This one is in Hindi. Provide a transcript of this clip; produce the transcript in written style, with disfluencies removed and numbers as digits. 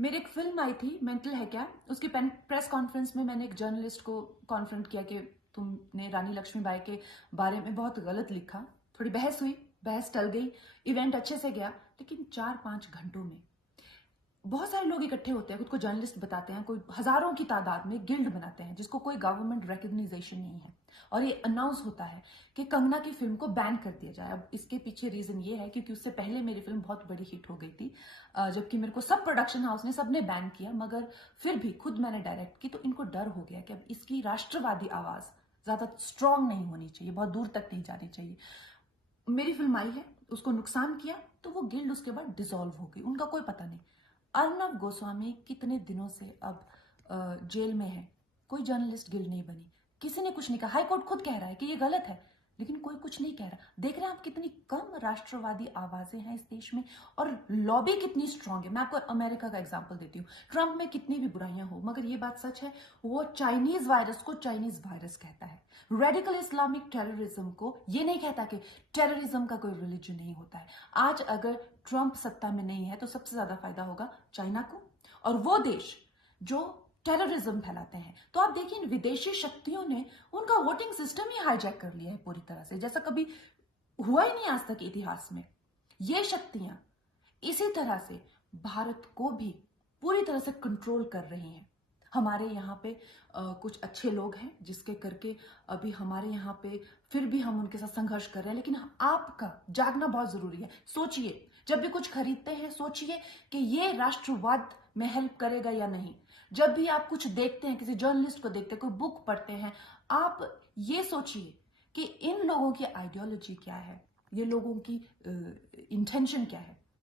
मेरी एक फिल्म आई थी मेंटल है क्या, उसकी प्रेस कॉन्फ्रेंस में मैंने एक जर्नलिस्ट को कॉन्फ्रंट किया कि तुमने रानी लक्ष्मीबाई के बारे में बहुत गलत लिखा। थोड़ी बहस हुई, बहस टल गई, इवेंट अच्छे से गया, लेकिन 4-5 घंटों में बहुत सारे लोग इकट्ठे होते हैं, खुद को जर्नलिस्ट बताते हैं, कोई हजारों की तादाद में गिल्ड बनाते हैं जिसको कोई गवर्नमेंट रिकग्नाइजेशन नहीं है, और ये अनाउंस होता है कि कंगना की फिल्म को बैन कर दिया जाए। अब इसके पीछे रीजन ये है क्योंकि उससे पहले मेरी फिल्म बहुत बड़ी हिट हो गई थी, जबकि मेरे को सब प्रोडक्शन हाउस ने सबने बैन किया, मगर फिर भी खुद मैंने डायरेक्ट की तो इनको डर हो गया कि अब इसकी राष्ट्रवादी आवाज ज्यादा स्ट्रांग नहीं होनी चाहिए, बहुत दूर तक नहीं जानी चाहिए। मेरी फिल्म आई है, उसको नुकसान किया तो वो गिल्ड उसके बाद डिसॉल्व हो गई, उनका कोई पता नहीं। अर्नब गोस्वामी कितने दिनों से अब जेल में है, कोई जर्नलिस्ट गिल्ड नहीं बनी, किसी ने कुछ नहीं कहा। हाईकोर्ट खुद कह रहा है कि ये गलत है, लेकिन कोई कुछ नहीं कह रहा। देख रहे हैं आप कितनी कम राष्ट्रवादी आवाजें हैं इस देश में, और लॉबी कितनी स्ट्रांग है। मैं आपको अमेरिका का एग्जांपल देती हूँ। ट्रंप में कितनी भी बुराइयां हो, मगर ये बात सच है, वो चाइनीज वायरस को चाइनीज वायरस कहता है। रेडिकल इस्लामिक टेररिज्म को ये नहीं कहता कि टेररिज्म का कोई रिलीजन नहीं होता है। आज अगर ट्रंप सत्ता में नहीं है तो सबसे ज्यादा फायदा होगा चाइना को, और वो देश जो टेररिज्म फैलाते हैं। तो आप देखिए, विदेशी शक्तियों ने उनका वोटिंग सिस्टम ही हाईजैक कर लिया है पूरी तरह से, जैसा कभी हुआ ही नहीं आज तक इतिहास में। ये शक्तियां इसी तरह से भारत को भी पूरी तरह से कंट्रोल कर रही हैं। हमारे यहाँ पे कुछ अच्छे लोग हैं जिसके करके अभी हमारे यहाँ पे फिर भी हम उनके साथ संघर्ष कर रहे हैं, लेकिन आपका जागना बहुत जरूरी है। सोचिए, जब भी कुछ खरीदते हैं सोचिए कि ये राष्ट्रवाद में हेल्प करेगा या नहीं। जब भी आप कुछ देखते हैं, किसी जर्नलिस्ट को देखते हैं, कोई बुक पढ़ते हैं, आप ये सोचिए कि इन लोगों की आइडियोलॉजी क्या है, ये लोगों की इंटेंशन क्या है।